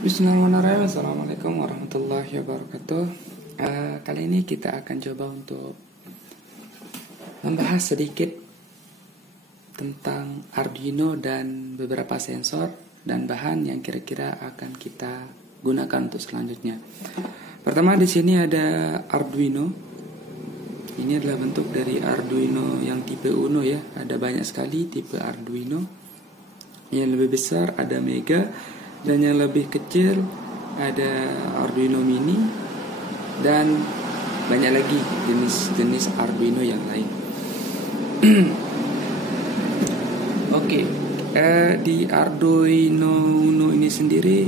Bismillahirrahmanirrahim. Assalamualaikum warahmatullahi wabarakatuh. Kali ini kita akan coba untuk membahas sedikit tentang Arduino dan beberapa sensor dan bahan yang kira-kira akan kita gunakan untuk selanjutnya. Pertama di sini ada Arduino. Ini adalah bentuk dari Arduino yang tipe Uno ya. Ada banyak sekali tipe Arduino. Yang lebih besar ada Mega. Dan yang lebih kecil ada Arduino Mini dan banyak lagi jenis-jenis Arduino yang lain. Oke, di Arduino Uno ini sendiri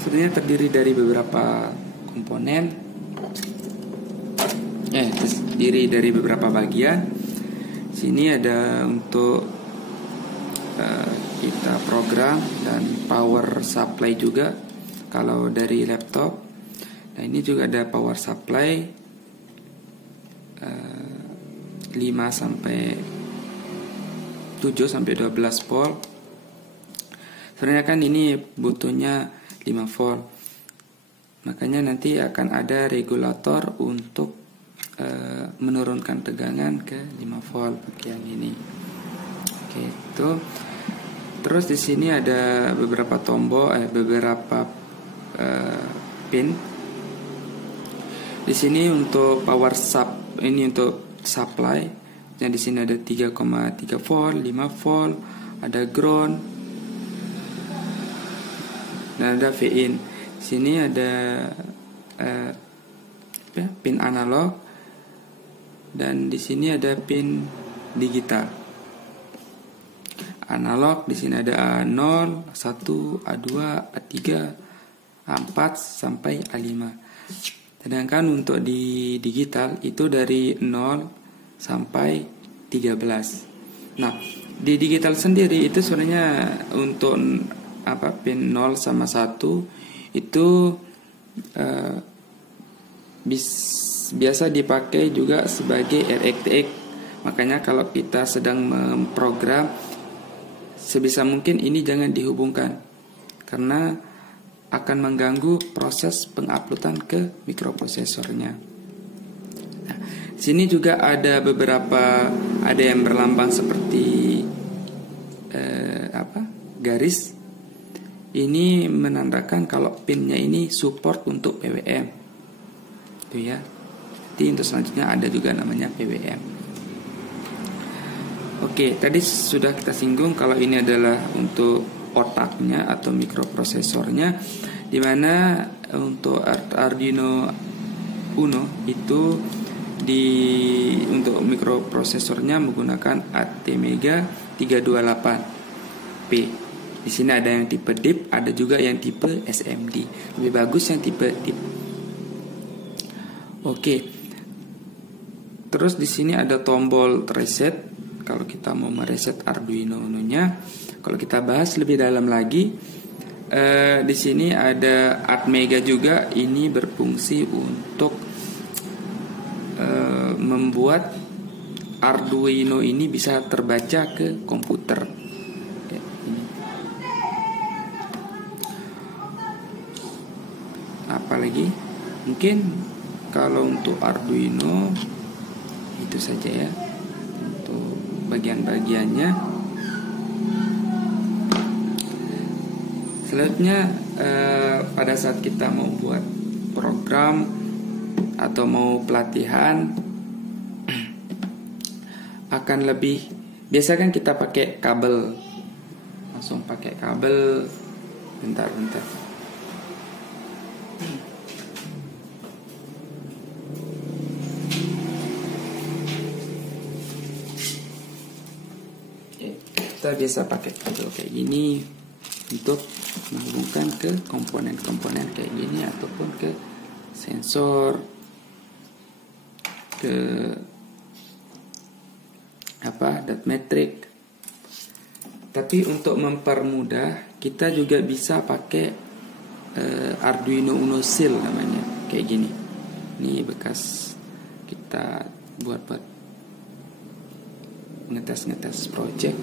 sebenarnya terdiri dari beberapa komponen, terdiri dari beberapa bagian. Sini ada untuk kita program dan power supply juga kalau dari laptop. Nah ini juga ada power supply 5 sampai 7 sampai 12 volt. Sebenarnya kan ini butuhnya 5 volt. Makanya nanti akan ada regulator untuk menurunkan tegangan ke 5 volt yang ini. Oke, itu. Terus di sini ada beberapa tombol, beberapa pin. Di sini untuk power ini untuk supply. Yang di sini ada 3,3 volt, 5 volt, ada ground, dan ada V-in. Di sini ada pin analog, dan di sini ada pin digital. Analog di sini ada A0, A1, A2, A3, A4 sampai A5. Sedangkan untuk di digital itu dari 0 sampai 13. Nah, di digital sendiri itu sebenarnya untuk pin 0 sama 1 itu biasa dipakai juga sebagai RTX. Makanya kalau kita sedang memprogram, sebisa mungkin ini jangan dihubungkan karena akan mengganggu proses penguploadan ke mikroprosesornya. Nah, sini juga ada beberapa, ada yang berlambang seperti garis. Ini menandakan kalau pinnya ini support untuk PWM. Itu ya. Jadi untuk selanjutnya ada juga namanya PWM. Oke, tadi sudah kita singgung kalau ini adalah untuk otaknya atau mikroprosesornya, dimana untuk Arduino Uno itu untuk mikroprosesornya menggunakan ATmega 328P. Di sini ada yang tipe DIP, ada juga yang tipe SMD. Lebih bagus yang tipe DIP. Oke. Terus di sini ada tombol reset. Kalau kita mau mereset Arduino Uno-nya, kalau kita bahas lebih dalam lagi, di sini ada ATmega juga. Ini berfungsi untuk membuat Arduino ini bisa terbaca ke komputer. Apalagi mungkin kalau untuk Arduino itu saja ya. Bagian-bagiannya. Selanjutnya pada saat kita mau buat program atau mau pelatihan akan lebih, biasa kan kita pakai kabel, langsung pakai kabel. Bentar. Kita biasa pakai kabel kayak gini untuk menghubungkan ke komponen-komponen kayak gini ataupun ke sensor, ke dot matrix. Tapi untuk mempermudah kita juga bisa pakai Arduino Uno Seal namanya, kayak gini. Ini bekas kita buat ngetes project.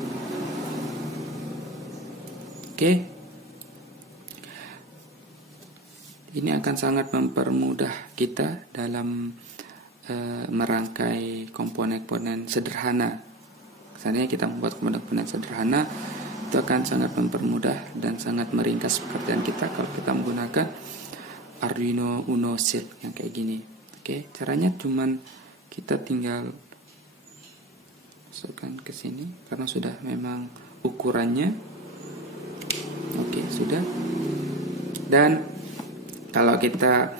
Oke. Ini akan sangat mempermudah kita dalam merangkai komponen-komponen sederhana. Misalnya kita membuat komponen-komponen sederhana, itu akan sangat mempermudah dan sangat meringkas pekerjaan kita kalau kita menggunakan Arduino Uno Silk yang kayak gini. Oke, caranya cuman kita tinggal masukkan ke sini karena sudah memang ukurannya. Oke, sudah. Dan kalau kita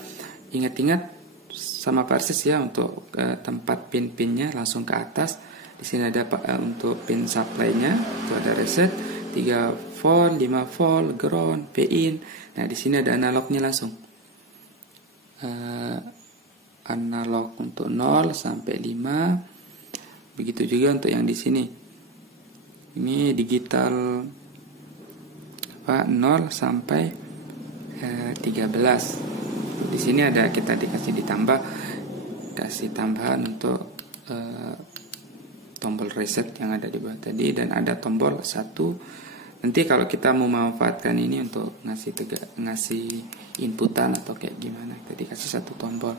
ingat-ingat sama persis ya, untuk tempat pin-pinnya langsung ke atas. Di sini ada untuk pin supply-nya, itu ada reset 3 volt, 5 volt, ground, P-in. Nah, di sini ada analognya langsung. Analog untuk 0 sampai 5. Begitu juga untuk yang di sini. Ini digital 0 sampai 13. Di sini ada kita dikasih kasih tambahan untuk tombol reset yang ada di bawah tadi, dan ada tombol 1. Nanti kalau kita mau memanfaatkan ini untuk ngasih inputan atau kayak gimana, kita dikasih 1 tombol.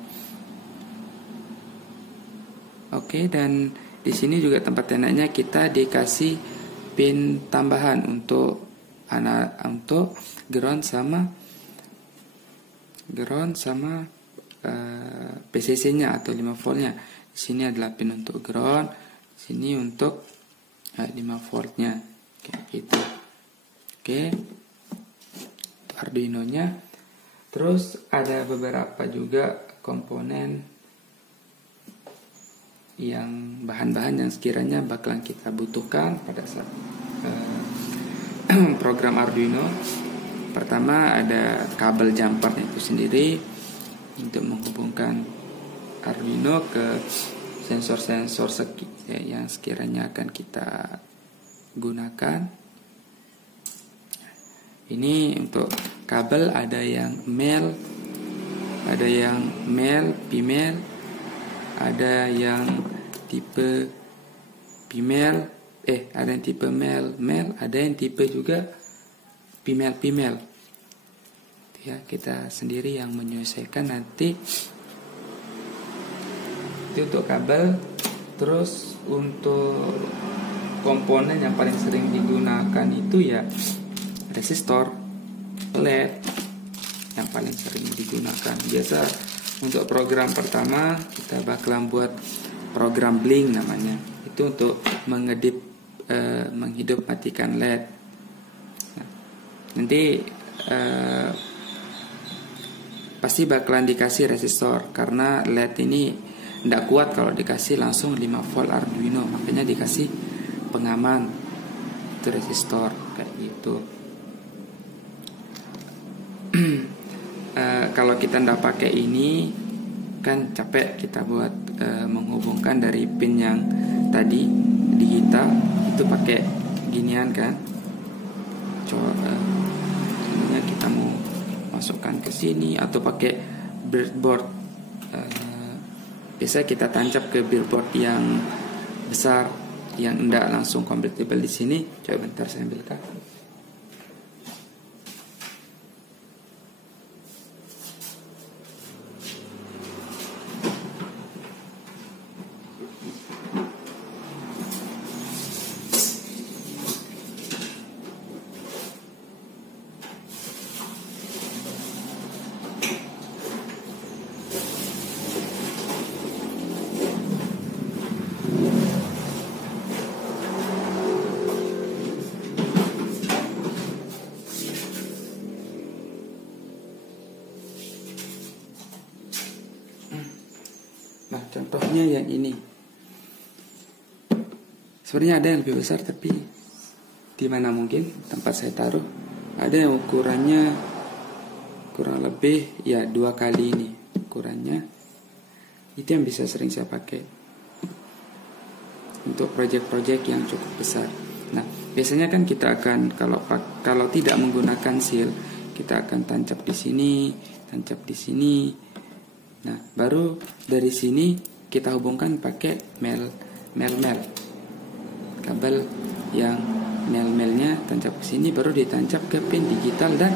Oke, dan di sini juga tempat enaknya kita dikasih pin tambahan untuk ground sama PCC-nya atau 5 voltnya. Di sini adalah pin untuk ground, sini untuk 5 voltnya, kayak gitu. Oke, untuk Arduino-nya. Terus ada beberapa juga komponen yang bahan-bahan yang sekiranya bakalan kita butuhkan pada saat program Arduino. Pertama ada kabel jumper itu sendiri untuk menghubungkan Arduino ke sensor-sensor yang sekiranya akan kita gunakan. Ini untuk kabel ada yang male, female, ada yang tipe female, ada yang tipe male, ada yang tipe juga female. Ya, kita sendiri yang menyesuaikan nanti. Itu untuk kabel. Terus untuk komponen yang paling sering digunakan itu ya resistor, LED yang paling sering digunakan. Biasa untuk program pertama kita bakalan buat program blink namanya. Itu untuk menghidup matikan LED. Nah, nanti pasti bakalan dikasih resistor karena LED ini tidak kuat kalau dikasih langsung 5 volt Arduino, makanya dikasih pengaman itu resistor kayak gitu. Kalau kita tidak pakai ini kan capek kita buat menghubungkan dari pin yang tadi digital itu pakai ginian kan. Sebenarnya kita mau masukkan ke sini atau pakai breadboard. Biasa kita tancap ke breadboard yang besar yang tidak langsung compatible di sini. Coba bentar saya ambilkan. Nah, contohnya yang ini. Sebenarnya ada yang lebih besar, tapi di mana mungkin tempat saya taruh ada yang ukurannya kurang lebih ya 2 kali ini ukurannya. Itu yang bisa sering saya pakai untuk proyek-proyek yang cukup besar. Nah, biasanya kan kita akan kalau tidak menggunakan seal, kita akan tancap di sini, tancap di sini. Nah, baru dari sini kita hubungkan pakai mel kabel yang melnya tancap ke sini, baru ditancap ke pin digital dan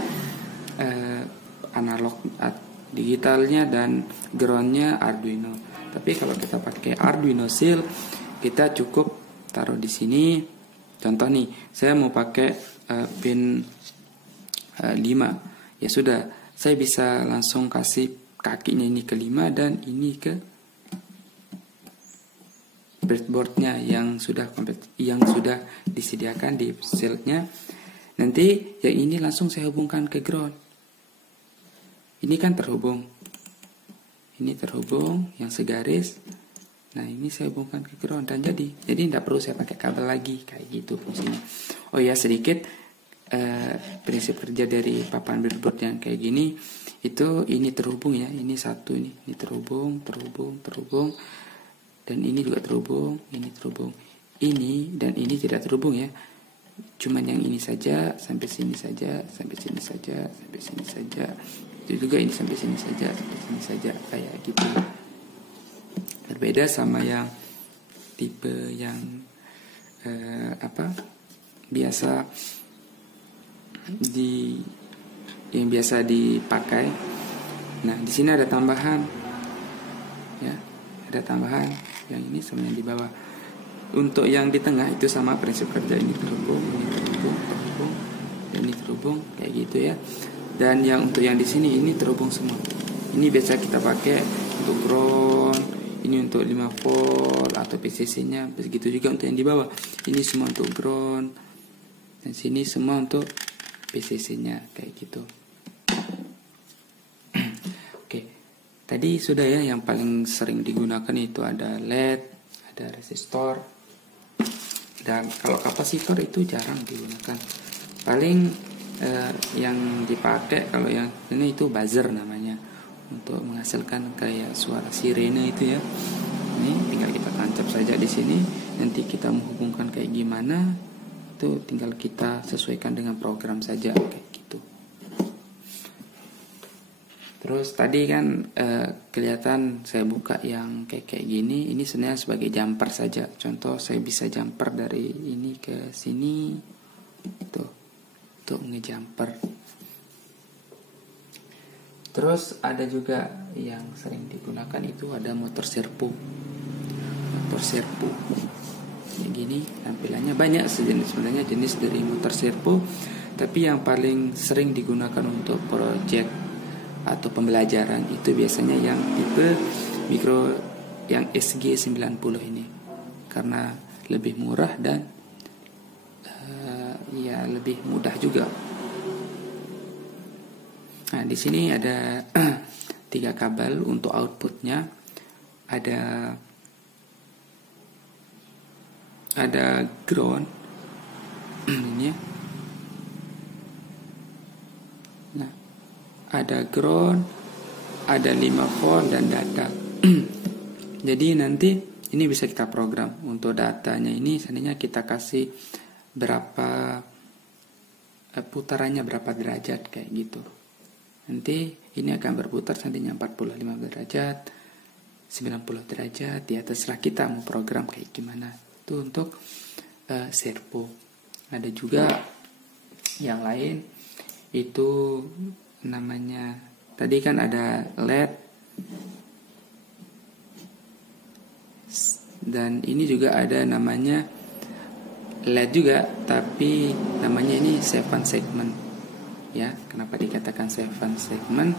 analog digitalnya dan groundnya Arduino. Tapi kalau kita pakai Arduino Shield, kita cukup taruh di sini. Contoh nih, saya mau pakai pin 5, ya sudah, saya bisa langsung kasih kakinya ini ke 5 dan ini ke breadboardnya yang sudah disediakan di shieldnya. Nanti yang ini langsung saya hubungkan ke ground. Ini kan terhubung, ini terhubung yang segaris. Nah ini saya hubungkan ke ground dan jadi tidak perlu saya pakai kabel lagi, kayak gitu fungsinya. Oh ya, sedikit prinsip kerja dari papan breadboard yang kayak gini itu, ini terhubung ya, ini satu, ini terhubung, dan ini juga terhubung, ini terhubung, ini dan ini tidak terhubung ya, cuman yang ini saja sampai sini saja, sampai sini saja, sampai sini saja, itu juga ini sampai sini saja, sampai sini saja, kayak gitu. Berbeda sama yang tipe yang biasa dipakai. Nah, di sini ada tambahan, ya, ada tambahan yang ini sama yang di bawah. Untuk yang di tengah itu sama prinsip kerja, ini terhubung, dan ini terhubung, kayak gitu ya. Dan yang untuk yang di sini ini terhubung semua. Ini biasa kita pakai untuk ground, ini untuk 5 volt atau PCC-nya. Begitu juga untuk yang di bawah. Ini semua untuk ground, dan sini semua untuk PCC-nya, kayak gitu. Oke, tadi sudah ya, yang paling sering digunakan itu ada LED, ada resistor, dan kalau kapasitor itu jarang digunakan. Paling yang dipakai kalau yang ini itu buzzer namanya, untuk menghasilkan kayak suara sirene itu ya. Ini tinggal kita tancap saja di sini. Nanti kita menghubungkan kayak gimana itu tinggal kita sesuaikan dengan program saja, kayak gitu. Terus tadi kan kelihatan saya buka yang kayak gini. Ini sebenarnya sebagai jumper saja. Contoh, saya bisa jumper dari ini ke sini tuh, untuk ngejumper. Terus ada juga yang sering digunakan itu ada motor servo. Motor servo kayak gini tampilannya, banyak sebenarnya jenis dari motor servo, tapi yang paling sering digunakan untuk project atau pembelajaran itu biasanya yang tipe mikro yang SG90 ini, karena lebih murah dan ya lebih mudah juga. Nah, di sini ada 3 kabel untuk outputnya. Ada ground ini ya. Nah, ada ground, ada 5 volt dan data. Jadi nanti ini bisa kita program untuk datanya. Ini seandainya kita kasih berapa putarannya, berapa derajat, kayak gitu. Nanti ini akan berputar seandainya 45 derajat, 90 derajat, ya terserah kita mau program kayak gimana. Itu untuk servo. Ada juga yang lain itu namanya, tadi kan ada LED, dan ini juga ada namanya LED juga, tapi namanya ini 7 segment. Ya, kenapa dikatakan 7 segment?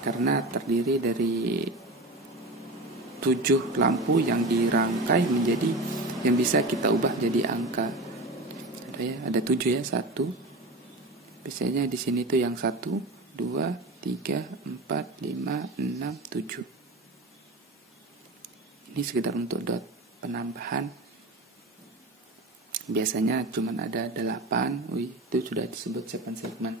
Karena terdiri dari 7 lampu yang dirangkai menjadi, yang bisa kita ubah jadi angka. Ada 7 ya, 1. Biasanya di sini tuh yang 1, 2, 3, 4, 5, 6, 7. Ini sekedar untuk dot penambahan. Biasanya cuma ada 8. Itu sudah disebut 7 segment.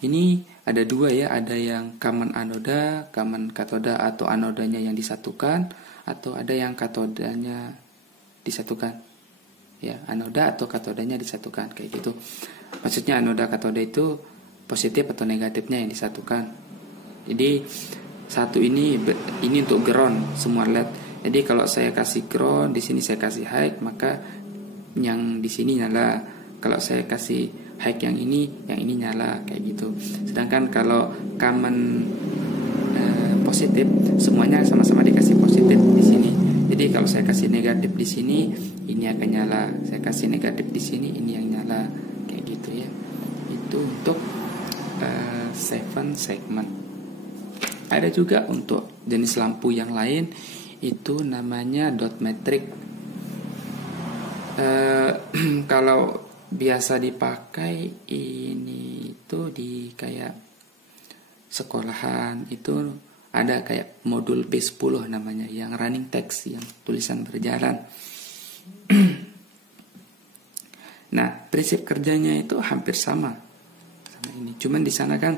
Ini ada 2 ya, ada yang common anoda, common katoda, atau anodanya yang disatukan, atau ada yang katodanya disatukan. Ya, anoda atau katodanya disatukan, kayak gitu. Maksudnya anoda katoda itu positif atau negatifnya yang disatukan. Jadi satu ini untuk ground semua LED. Jadi kalau saya kasih ground, di sini saya kasih high, maka yang di sini nyala. Kalau saya kasih high yang ini nyala kayak gitu. Sedangkan kalau common positif, semuanya sama-sama dikasih positif di sini. Jadi kalau saya kasih negatif di sini, ini akan nyala. Saya kasih negatif di sini, ini yang nyala kayak gitu ya. Itu untuk 7 segment. Ada juga untuk jenis lampu yang lain, itu namanya dot matrix. Kalau biasa dipakai ini itu di kayak sekolahan itu ada kayak modul P10 namanya, yang running text, yang tulisan berjalan. Nah, prinsip kerjanya itu hampir sama ini. Cuman di sana kan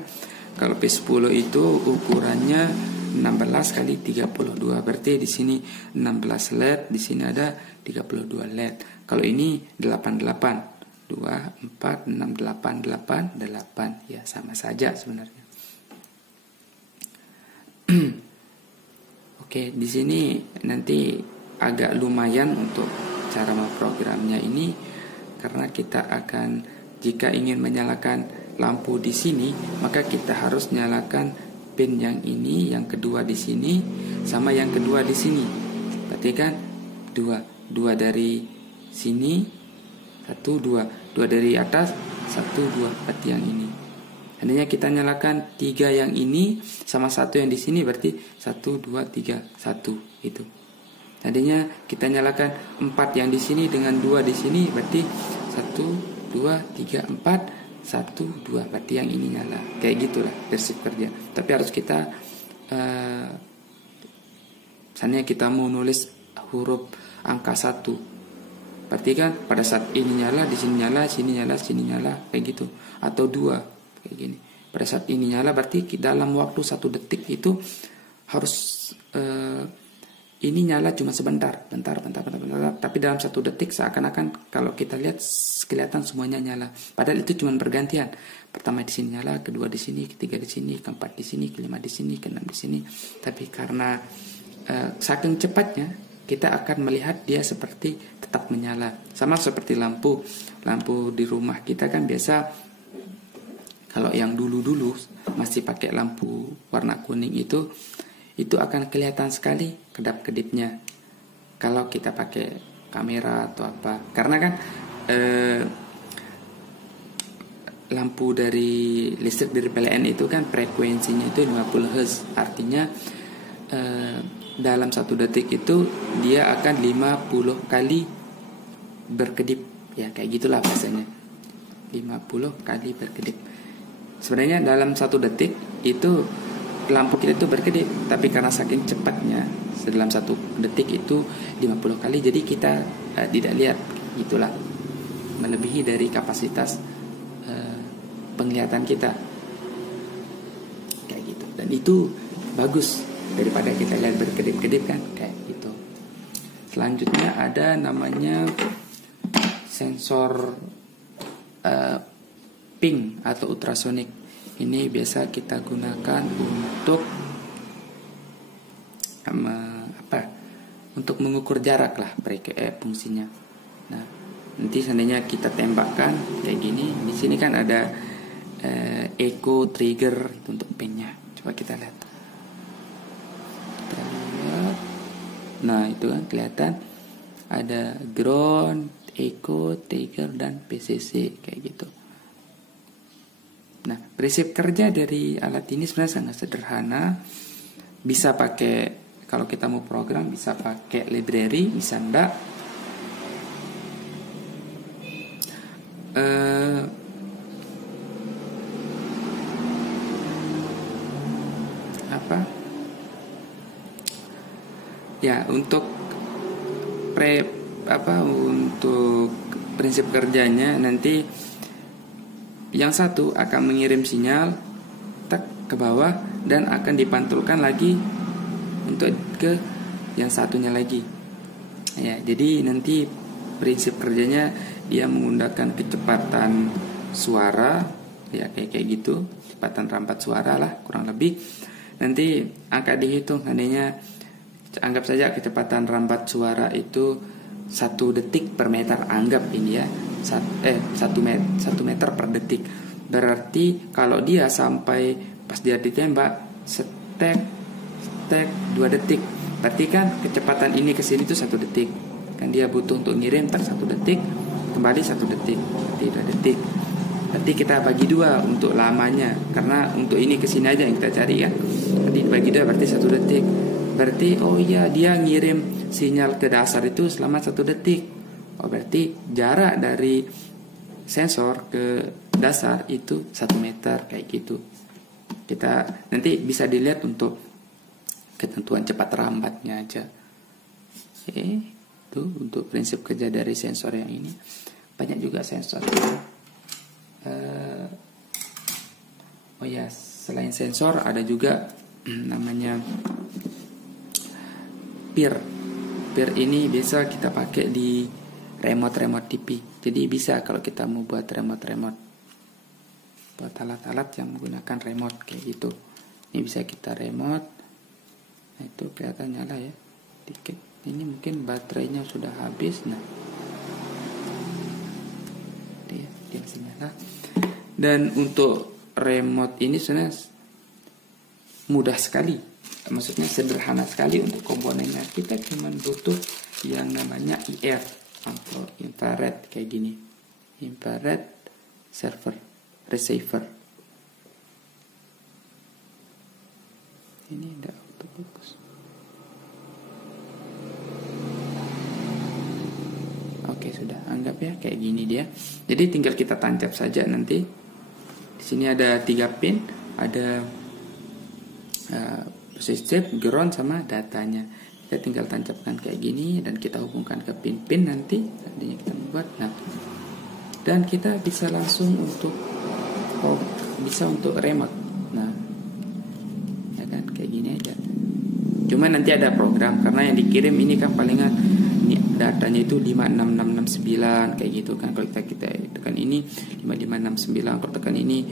kalau P10 itu ukurannya 16 kali 32. Berarti di sini 16 LED, di sini ada 32 LED. Kalau ini 88, 2, 4, 6, 8, 8, 8. Ya sama saja sebenarnya. Oke, di sini nanti agak lumayan untuk cara memprogramnya ini, karena kita akan, jika ingin menyalakan lampu di sini, maka kita harus nyalakan pin yang ini, yang kedua di sini, sama yang kedua di sini. Berarti kan dua dari sini, 1, 2 dari atas, 1, 2, berarti yang ini. Seandainya kita nyalakan 3 yang ini sama 1 yang di sini, berarti 1, 2, 3, 1 itu. Seandainya kita nyalakan 4 yang di sini dengan 2 di sini, berarti 1, 2, 3, 4, 1, 2, berarti yang ini nyala. Kayak gitulah prinsip kerja. Tapi harus kita seandainya kita mau nulis huruf angka 1, berarti kan pada saat ini nyala, di sini nyala, sini nyala, sini nyala, kayak gitu. Atau 2 kayak gini. Pada saat ini nyala, berarti dalam waktu 1 detik itu harus ini nyala cuma sebentar, bentar. Tapi dalam 1 detik seakan-akan kalau kita lihat kelihatan semuanya nyala. Padahal itu cuma bergantian. Pertama di sini nyala, kedua di sini, ketiga di sini, keempat di sini, kelima di sini, keenam di sini. Tapi karena saking cepatnya, kita akan melihat dia seperti tetap menyala. Sama seperti lampu di rumah kita kan biasa. Kalau yang dulu-dulu masih pakai lampu warna kuning itu akan kelihatan sekali kedap-kedipnya. Kalau kita pakai kamera atau apa, karena kan lampu dari listrik dari PLN itu kan frekuensinya itu 50 Hz. Artinya dalam 1 detik itu dia akan 50 kali berkedip. Ya kayak gitulah bahasanya, 50 kali berkedip. Sebenarnya dalam 1 detik itu lampu kita itu berkedip, tapi karena saking cepatnya dalam 1 detik itu 50 kali, jadi kita tidak lihat. Itulah melebihi dari kapasitas penglihatan kita kayak gitu. Dan itu bagus daripada kita lihat berkedip-kedip kan kayak gitu. Selanjutnya ada namanya sensor ping atau ultrasonik. Ini biasa kita gunakan untuk untuk mengukur jarak lah fungsinya. Nah, nanti seandainya kita tembakkan kayak gini, di sini kan ada echo trigger untuk pingnya. Coba kita lihat. Nah, itu kan kelihatan ada ground, echo, trigger, dan PCC kayak gitu. Nah, prinsip kerja dari alat ini sebenarnya sangat sederhana. Bisa pakai, kalau kita mau program bisa pakai library, bisa enggak. Ya, untuk untuk prinsip kerjanya nanti yang satu akan mengirim sinyal ke bawah dan akan dipantulkan lagi untuk ke yang satunya lagi. Ya, jadi nanti prinsip kerjanya dia menggunakan kecepatan suara, ya kayak gitu, kecepatan rampat suara lah kurang lebih. Nanti angka dihitung, seandainya anggap saja kecepatan rampat suara itu 1 detik per meter, anggap ini ya. 1 meter per detik. Berarti kalau dia sampai pas dia ditembak setek 2 detik, berarti kan kecepatan ini ke sini tuh 1 detik. Kan dia butuh untuk ngirim 1 detik, kembali 1 detik, berarti 2 detik. Berarti kita bagi 2 untuk lamanya, karena untuk ini ke sini aja yang kita cari kan. Nanti bagi 2 berarti 1 detik. Berarti oh iya, dia ngirim sinyal ke dasar itu selama 1 detik. Oh berarti jarak dari sensor ke dasar itu 1 meter, kayak gitu. Kita nanti bisa dilihat untuk ketentuan cepat lambatnya aja. Itu untuk prinsip kerja dari sensor yang ini. Banyak juga sensor. Oh ya, selain sensor ada juga namanya peer. Peer ini biasa kita pakai di remote TV. Jadi bisa kalau kita mau buat remote, buat alat-alat yang menggunakan remote kayak gitu. Ini bisa kita remote. Nah, itu kelihatan nyala ya. Dikit. Ini mungkin baterainya sudah habis. Nah, dia masih nyala. Dan untuk remote ini sebenarnya mudah sekali. Maksudnya sederhana sekali untuk komponennya. Kita cuma butuh yang namanya IR atau infrared kayak gini. Infrared server receiver. Ini udah autofocus. Oke, sudah, anggap ya kayak gini dia. Jadi tinggal kita tancap saja nanti. Di sini ada 3 pin, ada process chip, ground sama datanya. Kita tinggal tancapkan kayak gini dan kita hubungkan ke pin-pin nanti tadinya kita membuat. Nah, dan kita bisa langsung untuk remote. Nah, ya kan kayak gini aja. Cuma nanti ada program karena yang dikirim ini kan palingan ini datanya itu 56669 kayak gitu kan. Kalau kita tekan ini 5569, kalau tekan ini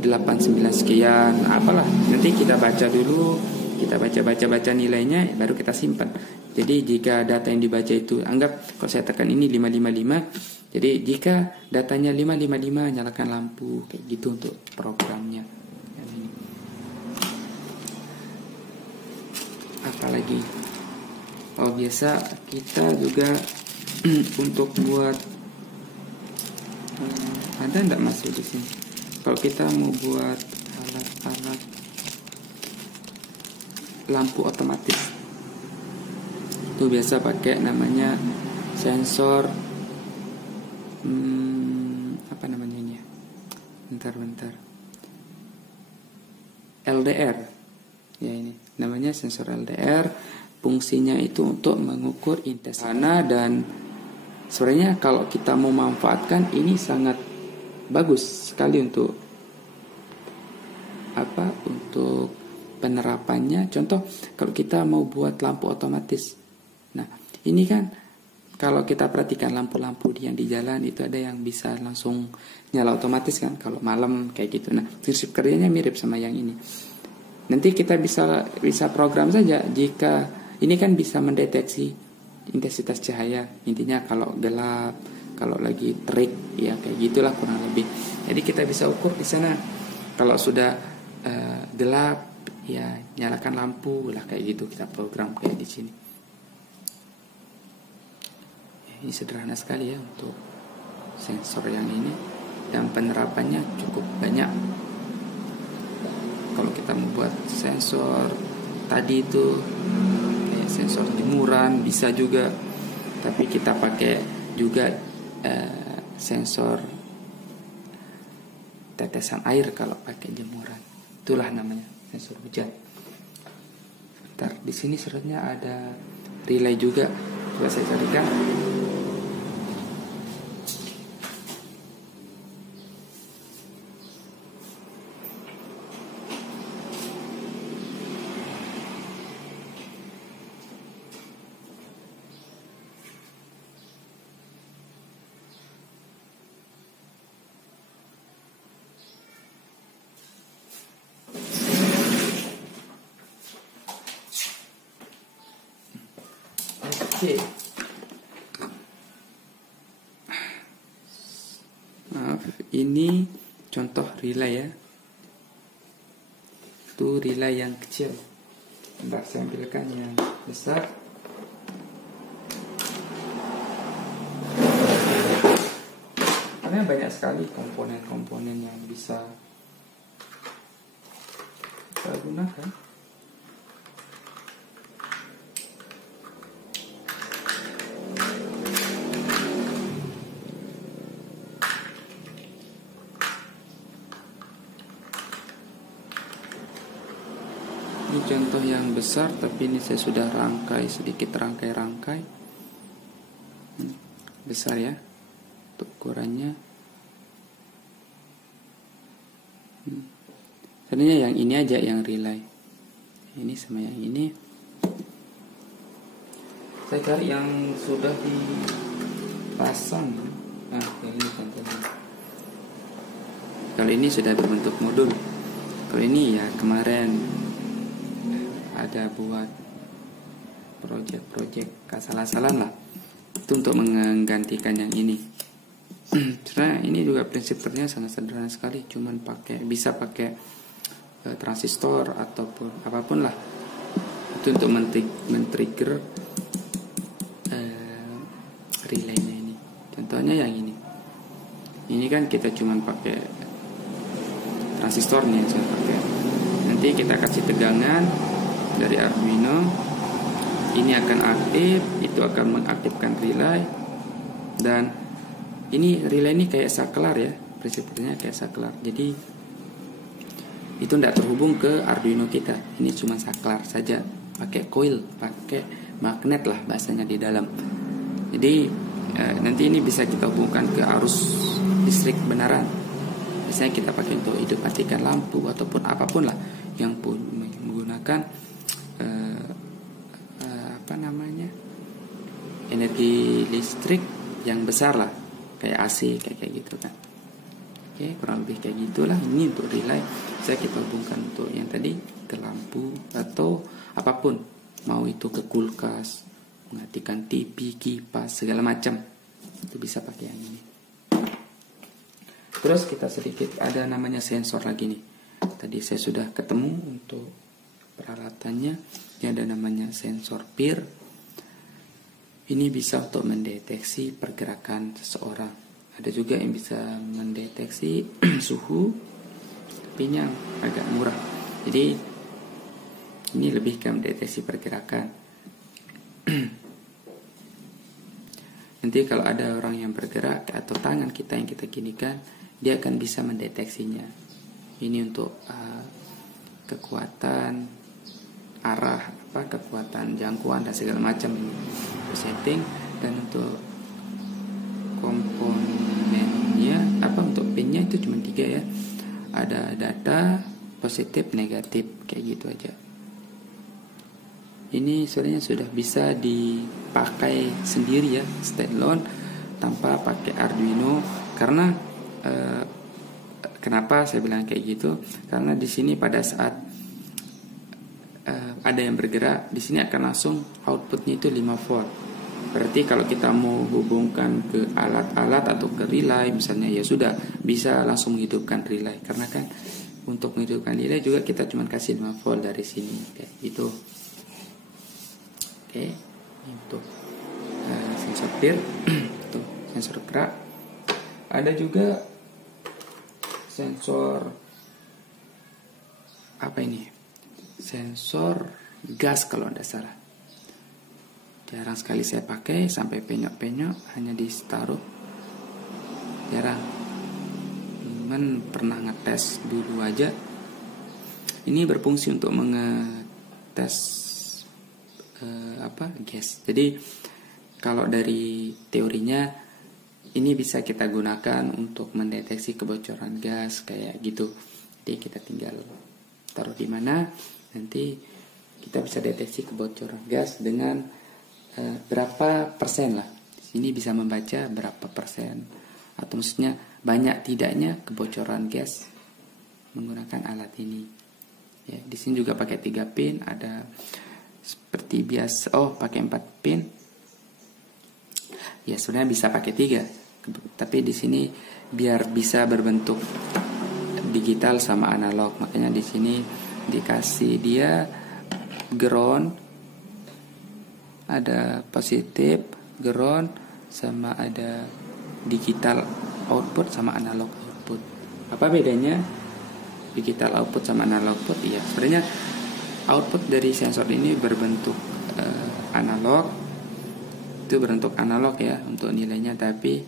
89 sekian, apalah. Nanti kita baca dulu, kita baca nilainya baru kita simpan. Jadi jika data yang dibaca itu, anggap kalau saya tekan ini 555, jadi jika datanya 555 nyalakan lampu kayak gitu untuk programnya. Apalagi biasa kita juga untuk buat ada enggak masuk di sini. Kalau kita mau buat alat-alat lampu otomatis, itu biasa pakai namanya sensor apa namanya ini ya? Bentar. LDR. Ya ini namanya sensor LDR. Fungsinya itu untuk mengukur intensitas dan sebenarnya kalau kita mau manfaatkan ini sangat bagus sekali untuk penerapannya. Contoh kalau kita mau buat lampu otomatis. Nah, ini kan kalau kita perhatikan lampu-lampu yang di jalan itu ada yang bisa langsung nyala otomatis kan kalau malam kayak gitu. Nah, prinsip kerjanya mirip sama yang ini. Nanti kita bisa program saja jika ini kan bisa mendeteksi intensitas cahaya. Intinya kalau gelap, kalau lagi terik, ya kayak gitulah kurang lebih. Jadi kita bisa ukur di sana. Kalau sudah gelap, ya nyalakan lampu lah kayak gitu. Kita program kayak di sini. Ini sederhana sekali ya untuk sensor yang ini, dan penerapannya cukup banyak. Kalau kita membuat sensor tadi itu kayak sensor jemuran bisa juga, tapi kita pakai juga sensor tetesan air kalau pakai jemuran. Itulah namanya sensor hujan. Bentar, di sini sebenarnya ada relay juga. Coba saya carikan. Oke. Ini contoh relay ya. Itu relay yang kecil. Bentar, saya ambilkan yang besar. Karena banyak sekali komponen-komponen yang bisa kita gunakan. Ini contoh yang besar, tapi ini saya sudah rangkai sedikit, rangkai besar ya untuk ukurannya. Sebenarnya yang ini aja yang relay, ini sama yang ini. Saya cari yang sudah dipasang. Nah, ini contohnya. Kalau ini sudah berbentuk modul. Kalau ini ya kemarin ada buat project asal-asalan lah, itu untuk menggantikan yang ini. Sebenarnya ini juga prinsip kerjanya sangat sederhana sekali, cuman bisa pakai transistor ataupun apapun lah, itu untuk men-trigger relaynya ini. Contohnya yang ini kan kita cuman pakai transistornya, saya pakai. Nanti kita kasih tegangan dari Arduino, ini akan aktif, itu akan mengaktifkan relay. Dan ini relay ini kayak saklar ya, prinsipnya kayak saklar. Jadi itu tidak terhubung ke Arduino kita, ini cuma saklar saja, pakai coil, pakai magnet lah bahasanya di dalam. Jadi nanti ini bisa kita hubungkan ke arus listrik beneran. Biasanya kita pakai untuk hidup matikan lampu ataupun apapun lah yang menggunakan energi listrik yang besar lah, kayak AC kayak gitu kan. Oke, kurang lebih kayak gitulah. Ini untuk relay bisa kita hubungkan untuk yang tadi ke lampu atau apapun, mau itu ke kulkas, mematikan TV, kipas, segala macam, itu bisa pakai yang ini. Terus kita sedikit ada namanya sensor lagi nih. Tadi saya sudah ketemu untuk peralatannya. Ini ada namanya sensor peer. Ini bisa untuk mendeteksi pergerakan seseorang. Ada juga yang bisa mendeteksi suhu, tapi yang agak murah. Jadi ini lebih ke mendeteksi pergerakan. Nanti kalau ada orang yang bergerak atau tangan kita yang kita ginikan, dia akan bisa mendeteksinya. Ini untuk kekuatan, arah, kekuatan jangkauan dan segala macam ini setting. Dan untuk komponennya untuk pinnya itu cuma 3 ya. Ada data, positif, negatif, kayak gitu aja. Ini sebenarnya sudah bisa dipakai sendiri ya, standalone tanpa pakai Arduino. Karena kenapa saya bilang kayak gitu? Karena di sini pada saat ada yang bergerak, di sini akan langsung outputnya itu 5 volt. Berarti kalau kita mau hubungkan ke alat-alat atau ke relay misalnya, ya sudah bisa langsung menghidupkan relay. Karena kan untuk menghidupkan relay juga kita cuma kasih 5 volt dari sini kayak gitu. Oke, ini untuk sensor peer, untuk sensor gerak. Ada juga sensor sensor gas kalau tidak salah. Jarang sekali saya pakai, sampai penyok-penyok, hanya ditaruh. Jarang. Cuman pernah ngetes dulu aja. Ini berfungsi untuk mengetes gas. Jadi kalau dari teorinya ini bisa kita gunakan untuk mendeteksi kebocoran gas kayak gitu. Jadi kita tinggal taruh di mana, nanti kita bisa deteksi kebocoran gas dengan berapa persen lah. Di sini bisa membaca berapa persen, atau maksudnya banyak tidaknya kebocoran gas menggunakan alat ini. Ya, di sini juga pakai 3 pin, ada seperti biasa. Pakai 4 pin. Ya sebenarnya bisa pakai 3, Tapi di sini biar bisa berbentuk digital sama analog, makanya di sini dikasih dia ground, ada positif, ground, sama ada digital output sama analog output. Apa bedanya digital output sama analog output? Ya, sebenarnya output dari sensor ini berbentuk analog, itu berbentuk analog ya untuk nilainya, tapi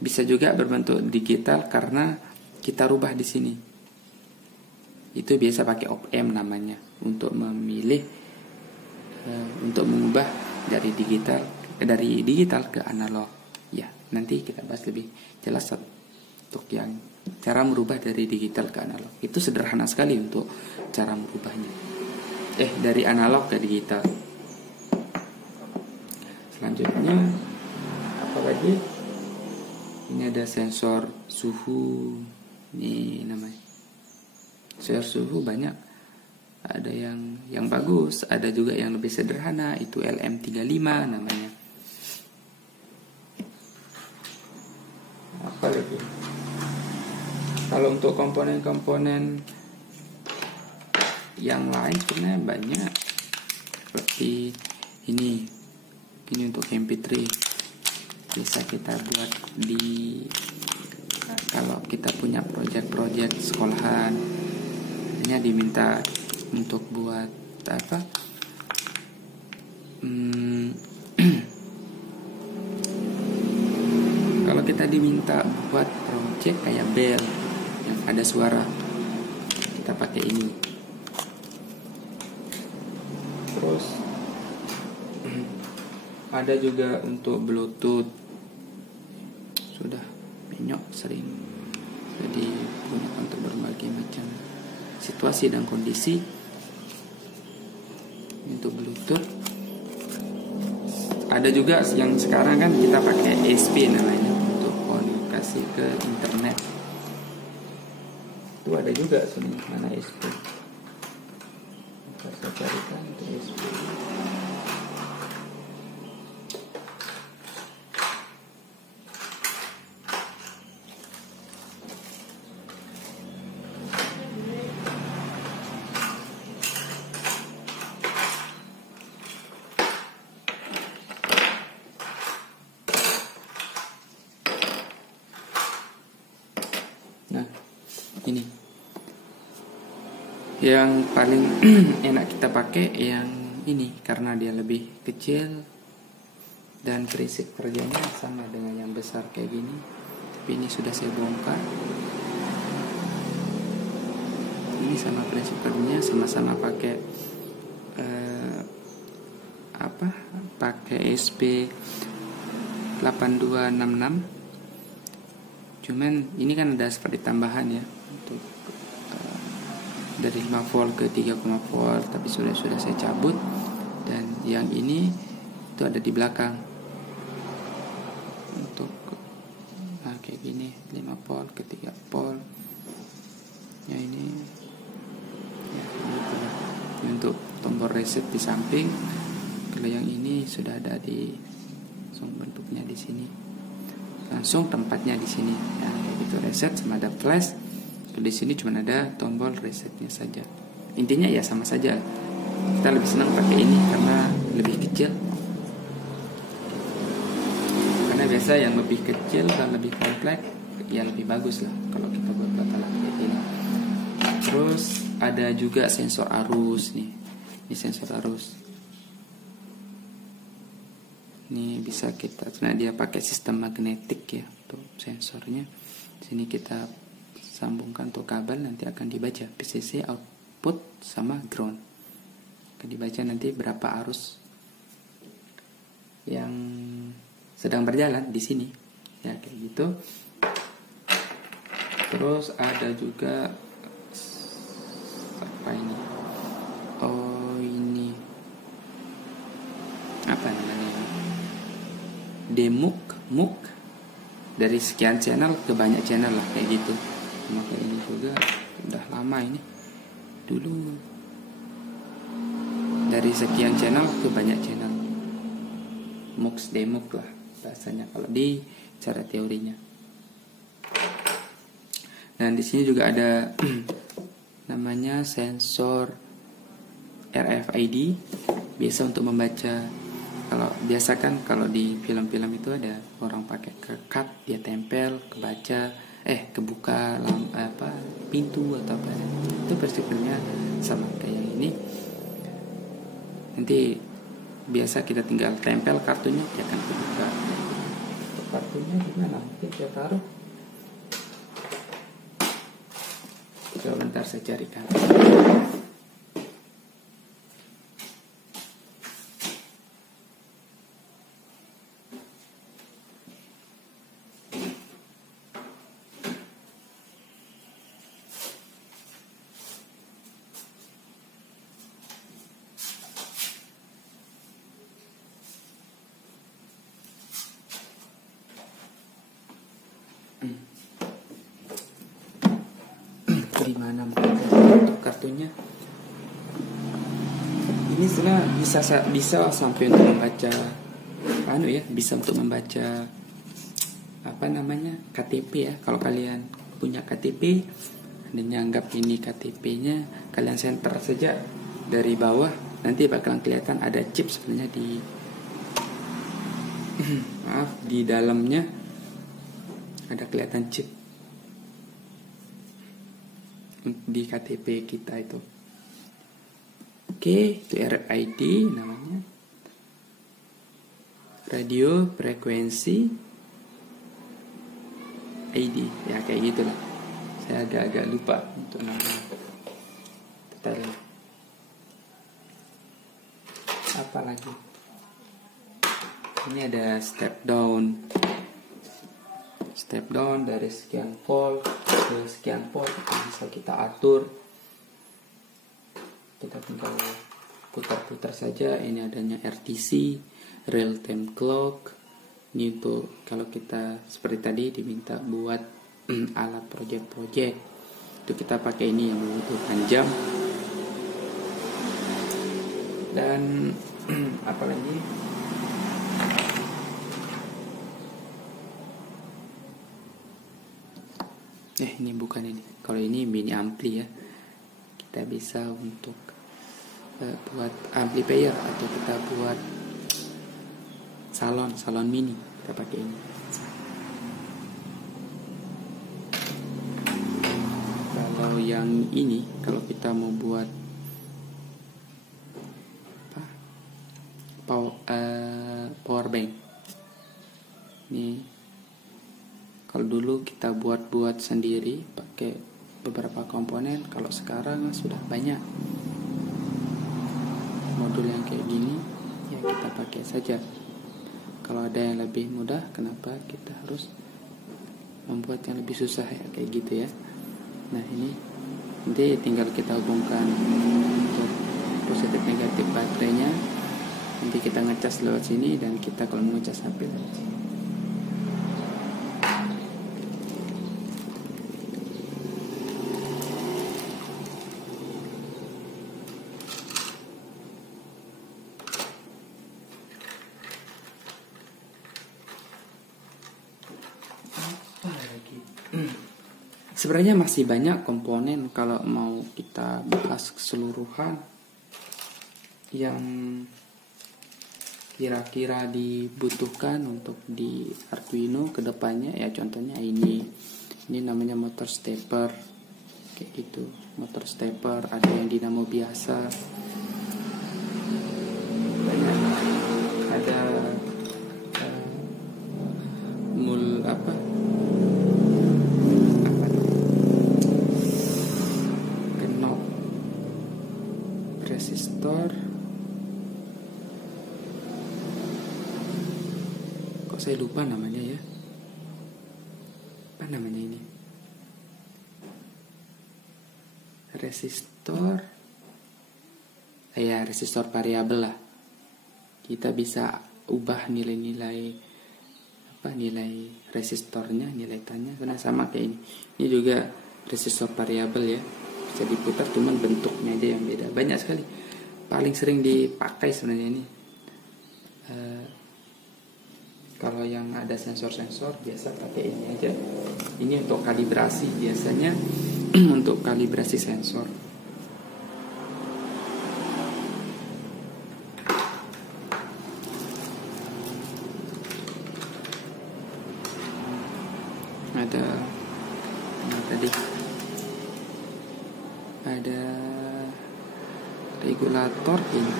bisa juga berbentuk digital karena kita rubah di sini. Itu biasa pakai op-amp namanya, untuk memilih untuk mengubah dari digital ke analog. Ya, nanti kita bahas lebih jelas untuk yang cara merubah dari digital ke analog. Itu sederhana sekali untuk cara merubahnya. Dari analog ke digital. Selanjutnya apa lagi? Ini ada sensor suhu. Ini namanya. Sensor suhu banyak. Ada yang bagus, ada juga yang lebih sederhana, itu LM35 namanya. Apa lagi? Kalau untuk komponen-komponen yang lain sebenarnya banyak. Seperti ini untuk MP3 bisa kita buat kalau kita punya proyek sekolahan, hanya diminta untuk buat apa? Kalau kita diminta buat proyek kayak bel yang ada suara, kita pakai ini. Terus ada juga untuk Bluetooth, sudah menyok sering, jadi punya untuk berbagai macam situasi dan kondisi. Untuk Bluetooth ada juga yang sekarang kan kita pakai ESP namanya, untuk komunikasi ke internet. Itu ada juga sini, mana ESP? Kita carikan untuk ESP. Nah, ini yang paling enak kita pakai yang ini karena dia lebih kecil dan prinsip kerjanya sama dengan yang besar kayak gini. Tapi ini sudah saya bongkar. Ini sama prinsip kerjanya, sama-sama pakai pakai SP8266. Cuman ini kan ada seperti tambahan ya, untuk dari 5 volt ke 3,0 volt, tapi sudah saya cabut. Dan yang ini itu ada di belakang untuk kayak gini, 5 volt ke 3 volt. Ya ini ya, gitu. Untuk tombol reset di samping. Kalau yang ini sudah ada di langsung bentuknya di sini, langsung tempatnya di sini ya, itu reset sama ada flash. Di sini cuma ada tombol resetnya saja. Intinya ya sama saja. Kita lebih senang pakai ini karena lebih kecil. Karena biasa yang lebih kecil dan lebih kompleks ya lebih bagus lah kalau kita buat alat kayak gini. Terus ada juga sensor arus nih. Ini sensor arus. Ini bisa kita, karena dia pakai sistem magnetik ya untuk sensornya. Sini kita sambungkan untuk kabel, nanti akan dibaca PCC output sama ground. Akan dibaca nanti berapa arus yang sedang berjalan di sini. Ya kayak gitu. Terus ada juga apa ini? Oh ini apa namanya? Demuk dari sekian channel ke banyak channel lah kayak gitu. Maka ini juga udah lama ini, dulu dari sekian channel ke banyak channel, mux demuk lah bahasanya. Kalau di cara teorinya. Dan di sini juga ada namanya sensor RFID, biasa untuk membaca. Kalau biasa kan kalau di film-film itu ada orang pakai cut, dia tempel kebuka pintu atau apa, itu prinsipnya sama kayak ini. Nanti biasa kita tinggal tempel kartunya, dia akan kebuka. Kartunya gimana? Mungkin saya taruh. Sebentar saya carikan. Gimana untuk kartunya? Ini sebenarnya bisa sampai untuk membaca bisa untuk membaca KTP ya. Kalau kalian punya KTP, dan anggap ini KTP-nya, kalian center saja dari bawah, nanti bakalan kelihatan ada chip sebenarnya di dalamnya ada kelihatan chip di KTP kita itu. Oke, itu RFID namanya. Radio frekuensi ID, ya kayak gitulah. Saya agak lupa untuk namanya. Detailnya. Apa lagi? Ini ada step down dari sekian volt ke sekian volt, bisa kita atur. Kita tinggal putar-putar saja. Ini adanya RTC, real time clock. Ini untuk kalau kita seperti tadi diminta buat alat project itu kita pakai ini yang membutuhkan jam. Dan apalagi ini bukan ini. Kalau ini mini ampli ya. Kita bisa untuk buat amplifier atau kita buat salon mini, kita pakai ini. Kalau yang ini, kalau kita mau buat power bank, ini kalau dulu kita buat sendiri pakai beberapa komponen, kalau sekarang sudah banyak modul yang kayak gini, ya kita pakai saja. Kalau ada yang lebih mudah, kenapa kita harus membuat yang lebih susah ya, kayak gitu ya. Nah ini nanti tinggal kita hubungkan untuk positif negatif baterainya, nanti kita ngecas lewat sini, dan kita kalau mau ngecas HP lewat sini. Sebenarnya masih banyak komponen kalau mau kita bahas keseluruhan yang kira-kira dibutuhkan untuk di Arduino ke depannya ya. Contohnya ini namanya motor stepper kayak gitu. Motor stepper, ada yang dinamo biasa, banyak, ada resistor. Kok saya lupa namanya ya? Apa namanya ini? Resistor. Ya, resistor variabel lah. Kita bisa ubah nilai resistornya, nilai tanya, karena sama kayak ini. Ini juga resistor variabel ya. Bisa diputar, cuman bentuknya aja yang beda. Banyak sekali. Paling sering dipakai sebenarnya ini Kalau yang ada sensor-sensor biasa pakai ini aja. Ini untuk kalibrasi biasanya untuk kalibrasi sensor. Ada tadi ada regulator ini.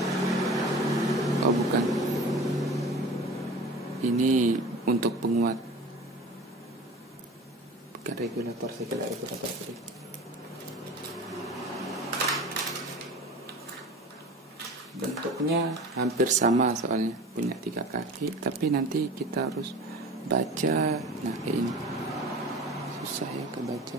Oh bukan, ini untuk penguat, bukan regulator. Saya kira regulator tadi. Bentuknya hampir sama, soalnya punya 3 kaki, tapi nanti kita harus baca. Nah kayak ini susah ya kebaca.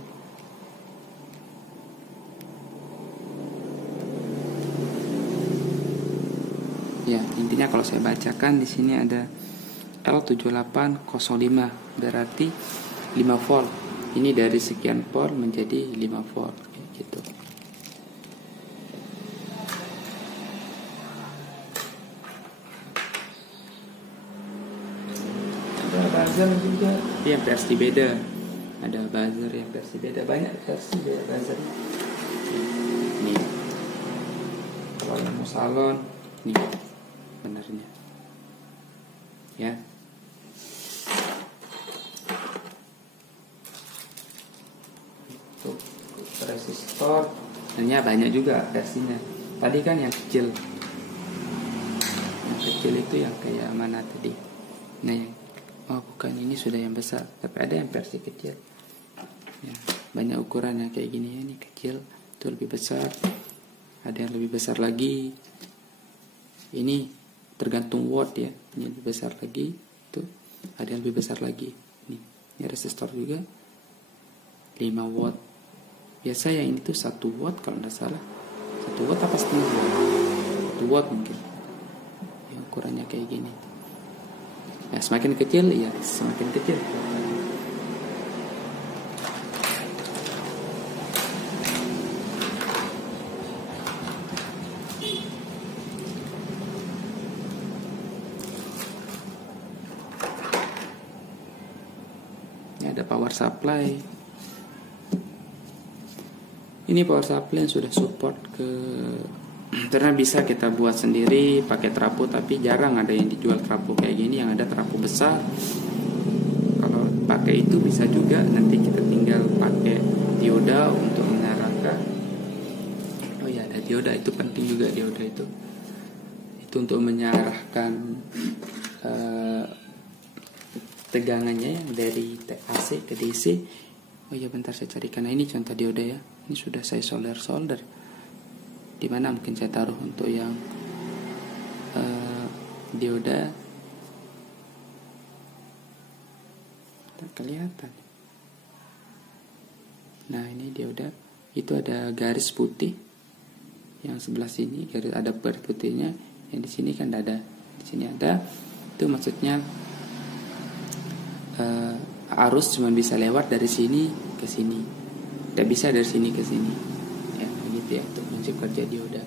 Ya, intinya kalau saya bacakan di sini ada L7805, berarti 5 volt. Ini dari sekian volt menjadi 5 volt kayak gitu. Ada buzzer juga, yang versi beda. Ada buzzer yang versi beda, banyak versi beda buzzer. Nih, kalau yang mau salon, nih benarnya ya. Untuk resistor sebenarnya banyak juga versinya. Tadi kan yang kecil itu yang kayak mana tadi. Nah yang, oh bukan, ini sudah yang besar, tapi ada yang versi kecil ya. Banyak ukurannya kayak gini ya. Ini kecil, itu lebih besar, ada yang lebih besar lagi. Ini tergantung watt ya, ini lebih besar lagi, tuh ada yang lebih besar lagi. Ini resistor juga 5 watt. Biasa yang ini tuh 1 watt kalau tidak salah, 1 watt apa setengah watt, 1 watt mungkin. Yang ukurannya kayak gini. Ya semakin kecil ya semakin kecil. Ada power supply. Ini power supply yang sudah support ke, karena bisa kita buat sendiri pakai trafo, tapi jarang ada yang dijual trafo kayak gini, yang ada trafo besar. Kalau pakai itu bisa juga, nanti kita tinggal pakai dioda untuk mengarahkan. Oh ya, ada dioda, itu penting juga dioda itu. Itu untuk mengarahkan tegangannya yang dari AC ke DC. Oh iya bentar saya carikan. Nah, ini contoh dioda ya. Ini sudah saya solder. Di mana mungkin saya taruh untuk yang dioda. Tak kelihatan. Nah ini dioda. Itu ada garis putih. Yang sebelah sini garis, ada garis putihnya. Yang di sini kan ada. Di sini ada. Itu maksudnya arus cuma bisa lewat dari sini ke sini, tidak bisa dari sini ke sini ya, begitu ya untuk prinsip kerja dioda.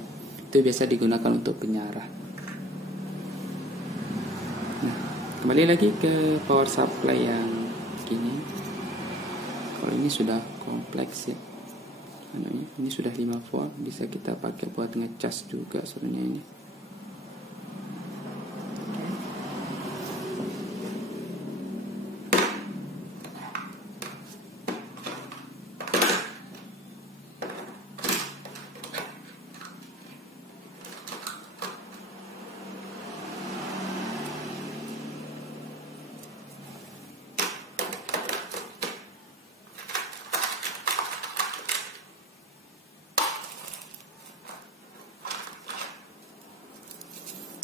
Itu biasa digunakan untuk penyarah. Nah, kembali lagi ke power supply yang gini. Kalau ini sudah kompleks ya, ini sudah 5 volt, bisa kita pakai buat ngecas juga sebenarnya ini.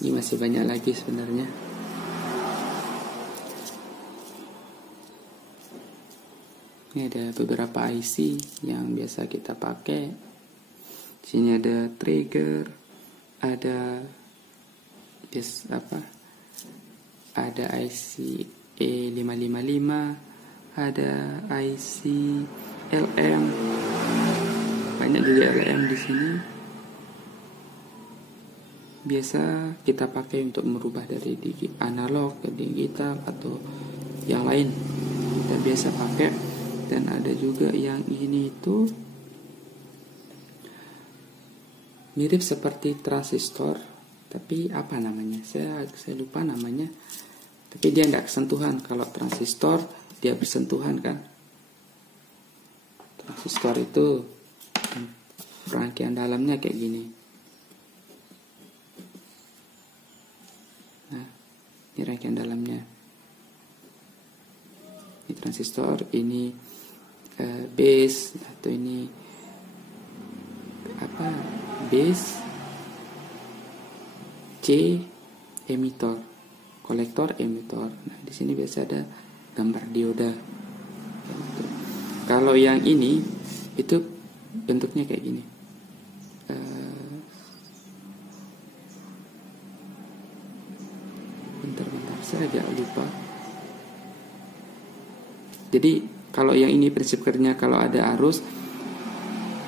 Ini masih banyak lagi sebenarnya. Ini ada beberapa IC yang biasa kita pakai. Di sini ada trigger, ada ada IC E555, ada IC LM, banyak juga LM di sini. biasa kita pakai untuk merubah dari analog ke digital atau yang lain, kita biasa pakai. Dan ada juga yang ini itu mirip seperti transistor, tapi apa namanya? Saya lupa namanya. Tapi dia tidak sentuhan. Kalau transistor dia bersentuhan kan. Transistor itu rangkaian dalamnya kayak gini. Nah, ini rangkaian dalamnya. Ini transistor, ini base atau ini apa? Base, C emitor, kolektor emitor. Nah, di sini biasa ada gambar dioda. Gitu. Kalau yang ini itu bentuknya kayak gini. Bentar, saya agak lupa. Jadi kalau yang ini prinsip kerjanya, kalau ada arus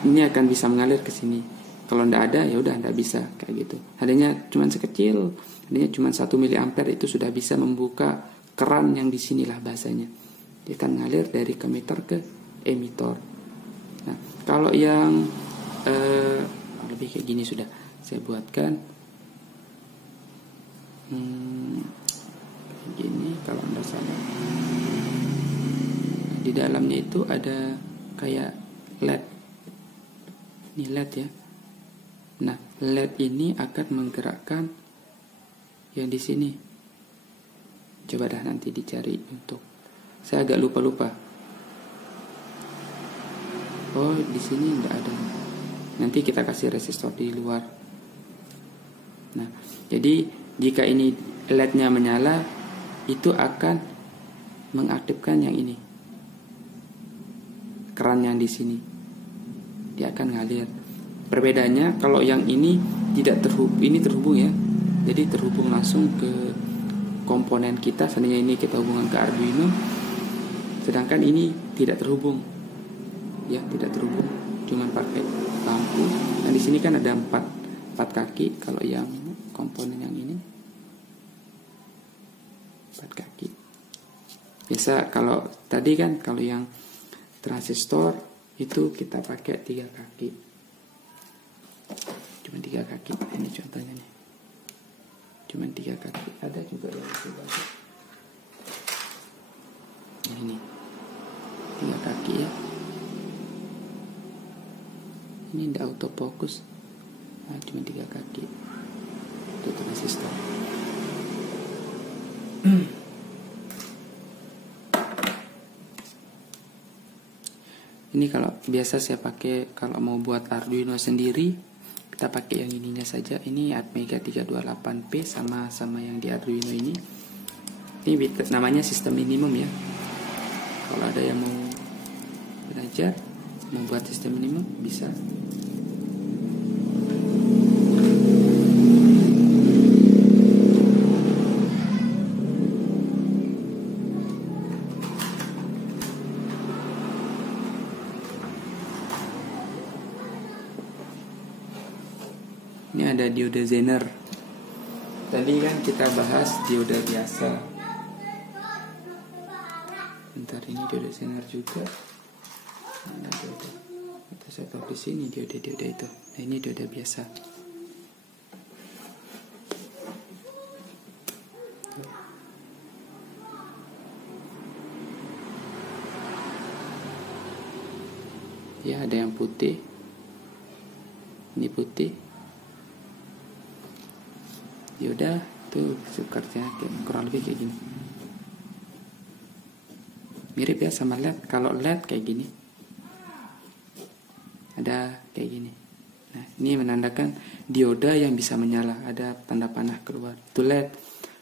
ini akan bisa mengalir ke sini. Kalau tidak ada ya udah tidak bisa kayak gitu. Adanya cuma sekecil, adanya cuma 1 miliampere itu sudah bisa membuka keran yang di sinilah bahasanya. Dia akan mengalir dari kemitor ke emitor. Nah, kalau yang lebih kayak gini sudah saya buatkan. Gini kalau tidak salah. Di dalamnya itu ada kayak LED. Ini LED ya. Nah, LED ini akan menggerakkan yang di sini. Coba dah nanti dicari untuk. Saya agak lupa. Oh, di sini tidak ada. Nanti kita kasih resistor di luar. Nah, jadi jika ini LED-nya menyala, itu akan mengaktifkan yang ini. Keran yang di sini. Dia akan ngalir. Perbedaannya kalau yang ini tidak terhubung, ini terhubung ya. Jadi terhubung langsung ke komponen kita. Seandainya ini kita hubungan ke Arduino, sedangkan ini tidak terhubung. Ya, tidak terhubung. Cuman pakai lampu. Nah, di sini kan ada 4 kaki kalau yang komponen yang ini. 4 kaki. Biasa kalau tadi kan kalau yang transistor itu kita pakai 3 kaki. Cuma 3 kaki. Ini contohnya nih. Cuma 3 kaki. Ada juga yang lebih banyak. Ini 3 kaki ya. Ini tidak autofocus. Nah, cuma 3 kaki. Itu transistor. Ini kalau biasa saya pakai kalau mau buat Arduino sendiri, kita pakai yang ininya saja. Ini Atmega 328P sama yang di Arduino ini. Ini namanya sistem minimum ya. Kalau ada yang mau belajar membuat sistem minimum bisa. Ini ada dioda Zener. Tadi kan kita bahas dioda biasa. Bentar, ini dioda Zener juga. Ada dioda. Kita saya taruh di sini dioda itu. Nah, ini dioda biasa. Ya, ada yang putih. Ini putih. Yaudah, tuh sukarnya kurang lebih kayak gini. Mirip ya sama LED. Kalau LED kayak gini, ada kayak gini. Nah, ini menandakan dioda yang bisa menyala. Ada tanda panah keluar. Itu LED.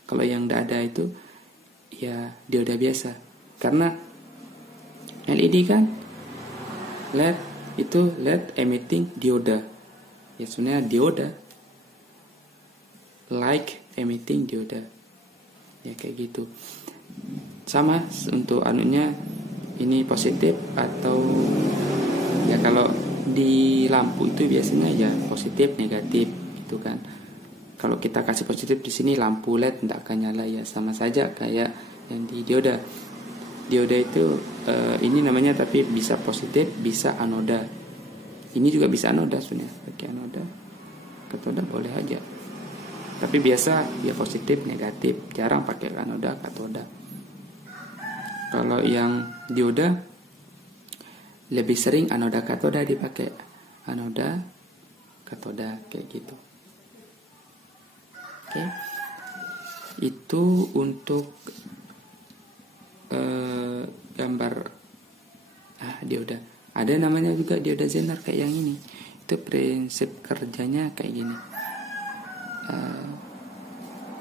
Kalau yang tidak ada itu, ya dioda biasa. Karena LED kan, LED itu LED emitting dioda. Ya sebenarnya dioda. Like emitting dioda. Ya kayak gitu. Sama untuk anunya, ini positif atau ya kalau di lampu itu biasanya ya positif negatif gitu kan. Kalau kita kasih positif di sini, lampu LED tidak akan nyala ya, sama saja kayak yang di dioda. Dioda itu ini namanya, tapi bisa positif, bisa anoda. Ini juga bisa anoda sebenarnya, pakai anoda, katoda boleh aja. Tapi biasa ya positif, negatif, jarang pakai anoda, katoda. Kalau yang dioda lebih sering anoda katoda dipakai, anoda katoda kayak gitu. Oke. Itu untuk gambar dioda. Ada namanya juga dioda Zener kayak yang ini. Itu prinsip kerjanya kayak gini.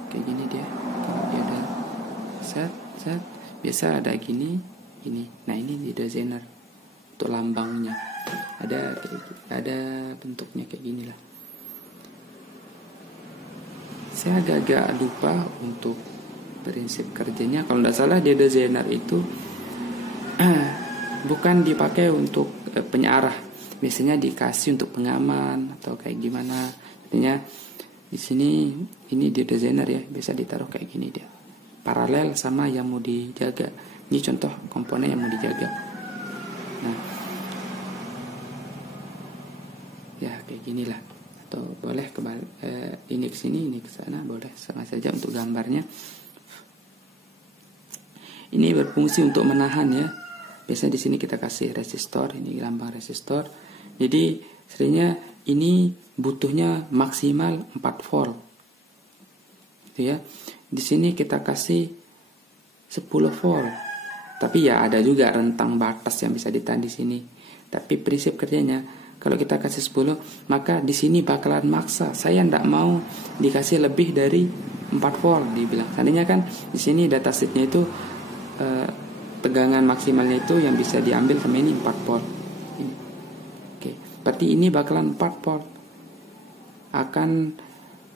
Kayak gini dia. Dioda set. Biasa ada gini. Nah ini dioda Zener. Untuk lambangnya ada bentuknya kayak gini lah. Saya agak lupa untuk prinsip kerjanya. Kalau tidak salah dioda Zener itu bukan dipakai untuk penyearah. Biasanya dikasih untuk pengaman atau kayak gimana. Artinya di sini ini dioda Zener ya, bisa ditaruh kayak gini dia. Paralel sama yang mau dijaga. Ini contoh komponen yang mau dijaga. Nah, ya kayak ginilah. Atau boleh ini ke sini, ini ke sana, boleh sama saja untuk gambarnya. Ini berfungsi untuk menahan ya. Biasanya di sini kita kasih resistor, ini lambang resistor. Jadi seringnya ini butuhnya maksimal 4 volt. Gitu ya. Di sini kita kasih 10 volt. Tapi ya ada juga rentang batas yang bisa ditahan di sini. Tapi prinsip kerjanya, kalau kita kasih 10, maka di sini bakalan maksa. Saya tidak mau dikasih lebih dari 4 volt dibilang. Seandainya kan di sini datasheetnya itu tegangan maksimalnya itu yang bisa diambil sama ini 4 volt. Ini. Oke, berarti ini bakalan 4 volt.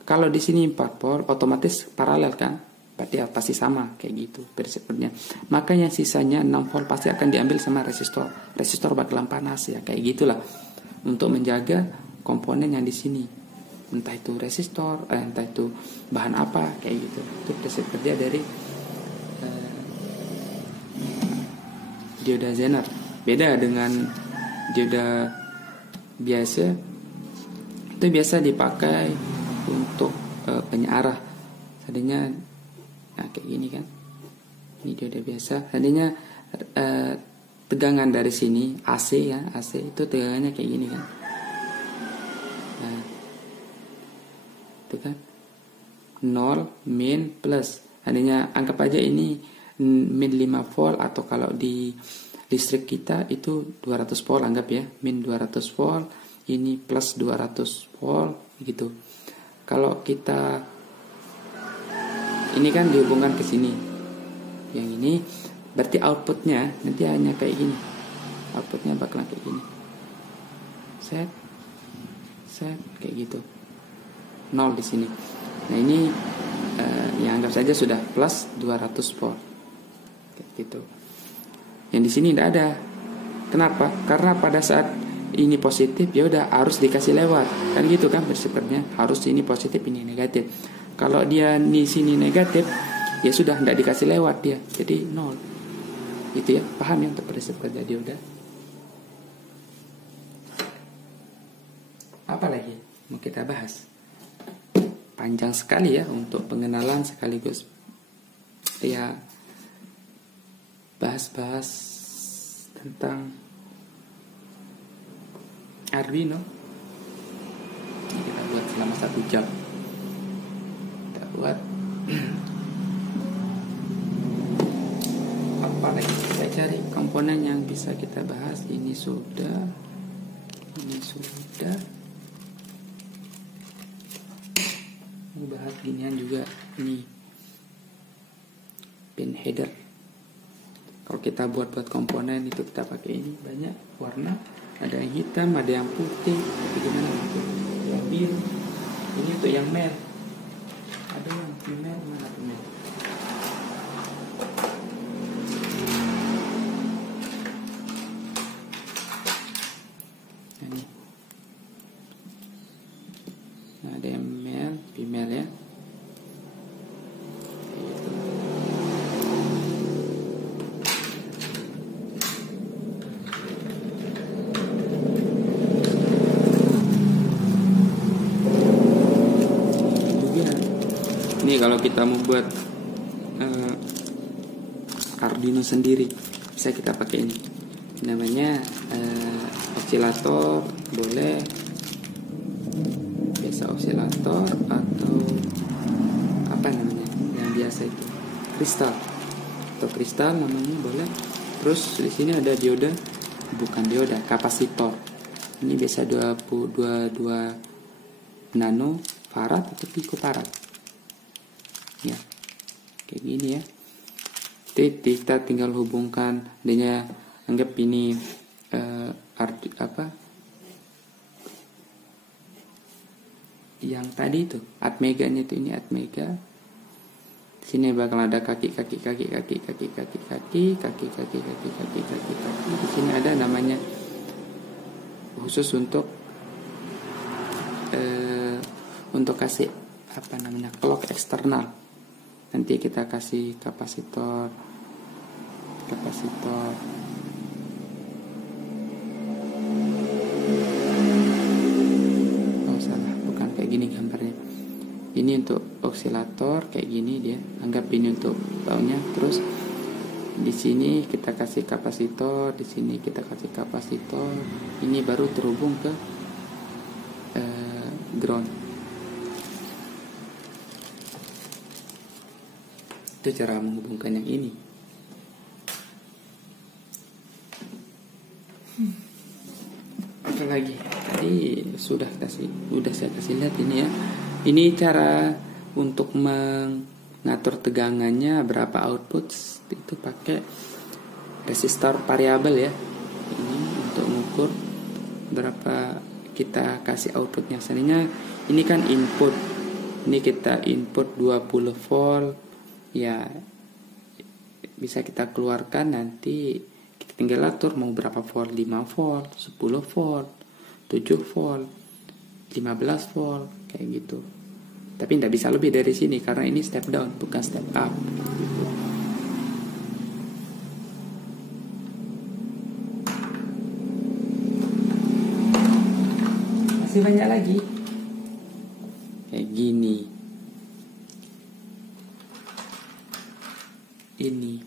Kalau di sini 4 volt otomatis paralel kan? Berarti pasti sama kayak gitu prinsipnya. Makanya sisanya 6 volt pasti akan diambil sama resistor. Resistor bakalan panas ya, kayak gitulah. Untuk menjaga komponen yang di sini, entah itu resistor, entah itu bahan apa kayak gitu. Itu prinsip kerja dari dioda Zener. Beda dengan dioda biasa. Itu biasa dipakai untuk penyearah. Tadinya kayak gini kan. Ini dioda biasa. Tadinya tegangan dari sini AC ya, AC itu tegangannya kayak gini kan. Nah, itu kan 0 min plus. Artinya anggap aja ini min 5 volt, atau kalau di listrik kita itu 200 volt, anggap ya min 200 volt, ini plus 200 volt gitu. Kalau kita ini kan dihubungkan ke sini, yang ini berarti outputnya nanti hanya kayak gini. Outputnya bakalan kayak gini. Set kayak gitu. 0 di sini. Nah ini yang anggap saja sudah plus 200 volt. Kayak gitu. Yang di sini tidak ada. Kenapa? Karena pada saat ini positif ya udah harus dikasih lewat. Kan gitu kan prinsipnya. Harus ini positif, ini negatif. Kalau dia di sini negatif, ya sudah tidak dikasih lewat dia. Jadi 0. Itu ya, paham ya untuk prinsip kerja dioda. Apa lagi mau kita bahas? Panjang sekali ya untuk pengenalan sekaligus ya bahas-bahas tentang Arduino. Ini kita buat selama 1 jam. Kita buat apa lagi? Kita cari komponen yang bisa kita bahas. Ini sudah. Ini bahas ginian juga. Ini pin header. Kalau kita buat komponen itu kita pakai ini banyak warna. Ada yang hitam, ada yang putih. Tapi gimana itu? Yang biru. Ini untuk yang merah. Ada yang merah, mana tuh merah? Nah, ada yang merah. female ya. Ini kalau kita mau buat Arduino sendiri bisa kita pakai ini, namanya osilator, boleh biasa osilator atau apa namanya yang biasa itu kristal atau kristal namanya boleh. Terus di sini ada dioda, bukan dioda, kapasitor. Ini biasa 22 nano farad atau picofarad ya, kayak gini ya. Kita tinggal hubungkan adanya, anggap ini yang tadi itu atmeganya itu, ini atmega. Di sini bakal ada kaki. Di sini ada namanya khusus untuk kasih apa namanya clock eksternal. Nanti kita kasih kapasitor. Oh salah, bukan kayak gini gambarnya. Ini untuk osilator kayak gini dia. Anggap ini untuk baunya. Terus di sini kita kasih kapasitor, di sini kita kasih kapasitor. Ini baru terhubung ke ground. Itu cara menghubungkan yang ini. Apa lagi? Tadi sudah saya kasih lihat ini ya. Ini cara untuk mengatur tegangannya berapa output, itu pakai resistor variabel ya. Ini untuk mengukur berapa kita kasih outputnya. Sebenarnya ini kan input. Ini kita input 20 volt. Ya bisa kita keluarkan, nanti kita tinggal atur mau berapa volt, 5 volt, 10 volt, 7 volt, 15 volt kayak gitu. Tapi tidak bisa lebih dari sini karena ini step down bukan step up gitu. Masih banyak lagi kayak gini. Ini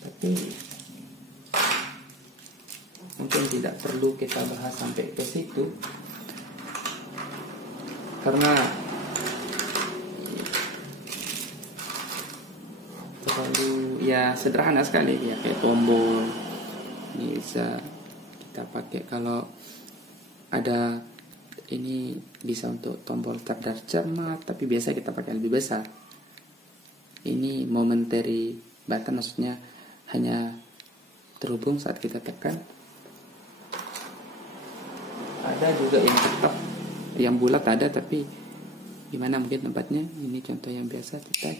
tapi mungkin tidak perlu kita bahas sampai ke situ karena terlalu ya sederhana sekali ya, kayak tombol ini bisa kita pakai. Kalau ada ini bisa untuk tombol terdar cermat, tapi biasa kita pakai lebih besar. Ini momentary button, maksudnya hanya terhubung saat kita tekan. Ada juga yang tetap, yang bulat ada, tapi gimana mungkin tempatnya. Ini contoh yang biasa kita.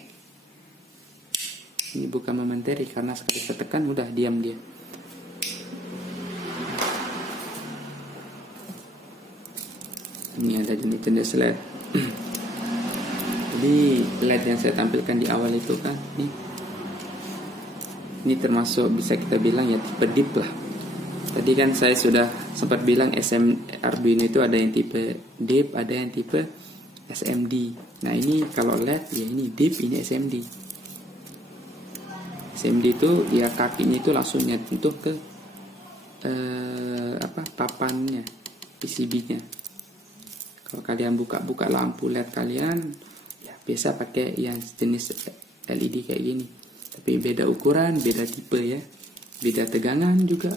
Ini bukan momentary karena sekali kita tekan udah diam dia. Ini ada jenis-jenis LED. Jadi LED yang saya tampilkan di awal itu kan, ini termasuk bisa kita bilang ya tipe DIP lah. Tadi kan saya sudah sempat bilang Arduino itu ada yang tipe DIP, ada yang tipe SMD. Nah ini kalau LED ya ini DIP, ini SMD. SMD itu ya kakinya itu langsung nyentuh ke papannya, PCB-nya. Kalau kalian buka lampu LED kalian ya biasa pakai yang jenis LED kayak gini. Tapi beda ukuran, beda tipe ya, beda tegangan juga.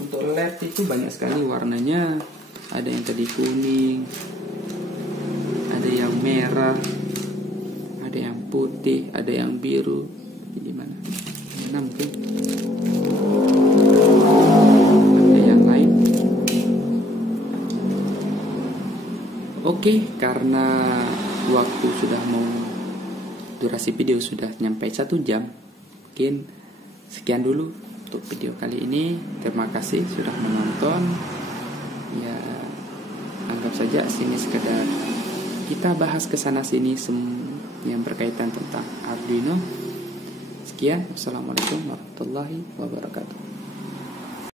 Untuk LED itu banyak sekali warnanya. Ada yang tadi kuning, ada yang merah, ada yang putih, ada yang biru. Jadi mana mungkin ada yang lain. Oke, karena waktu sudah mau, durasi video sudah nyampe 1 jam, mungkin sekian dulu untuk video kali ini. Terima kasih sudah menonton. Ya, anggap saja sini sekedar kita bahas kesana sini yang berkaitan tentang Arduino. Sekian, wassalamualaikum warahmatullahi wabarakatuh.